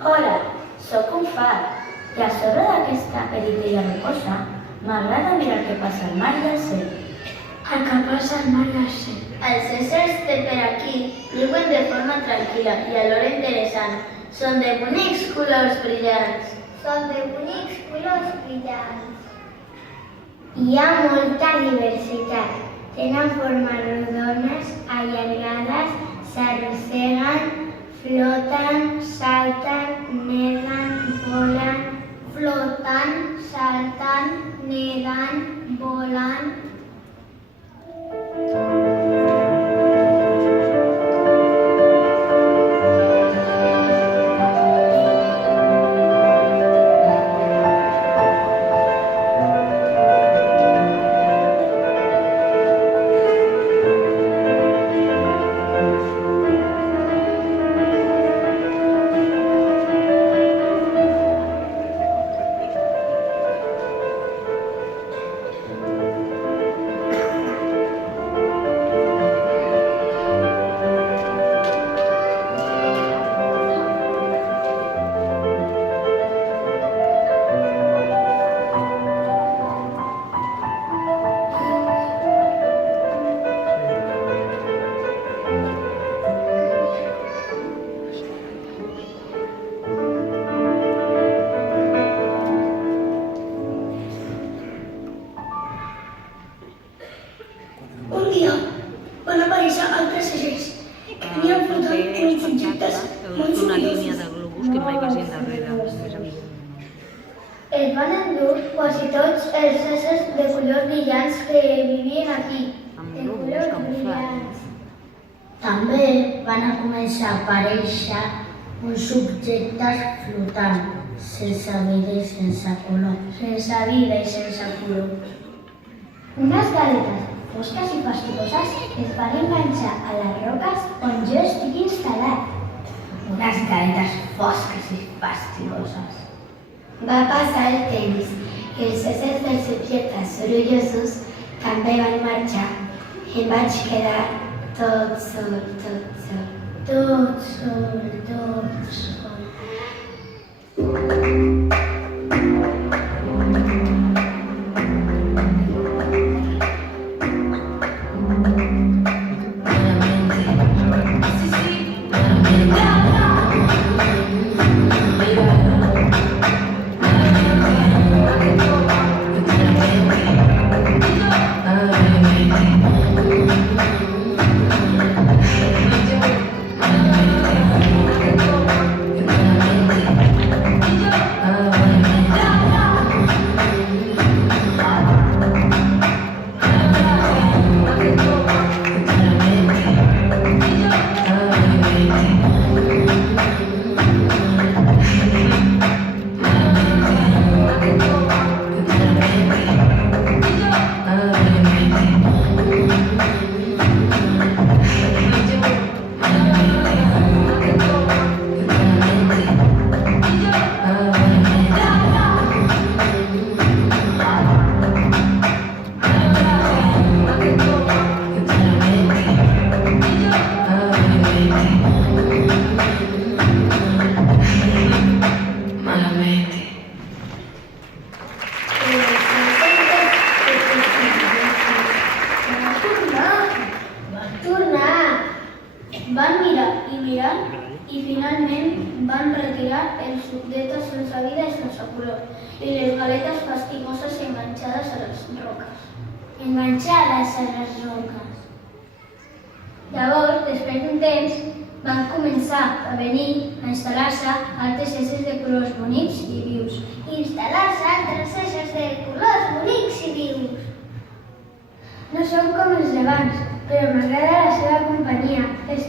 Hola, sóc un far i a sobre d'aquesta eritella rocosa m'agrada mirar què passa al mar i al cel. El que passa al mar i al cel. Els éssers de per aquí viuen de forma tranquil·la i alhora interessant. Són de bonics colors brillants. Hi ha molta diversitat. Tenen formes rodones, allargades, s'arrosseguen, floten, salten, neden, volen. Un dia van aparèixer altres éssers que venien portant uns objectes molt Una línia superiors. de globus que mai vagin darrere. Es van endur quasi tots els éssers de colors brillants que vivien aquí. Amb globus camuflats. També van començar a aparèixer uns objectes flotant, sense vida i sense color. Sense vida i sense color. Unes galetes fosques i fastuoses es van enganxar a les roques on jo estic instal·lat. Unes galetes fosques i fastidioses. Va passar el temps i els éssers dels objectes sorollosos també van marxar i em vaig quedar tot sol. Tot sol. Van mirar i mirar i finalment van retirar els objectes sense vida i sense color i les galetes fastigoses enganxades a les roques. Enganxades a les roques. Llavors, després d'un temps, van començar a venir a instal·lar-se altres éssers de colors bonics i vius. No som com els d'abans, però m'agrada la seva companyia. Els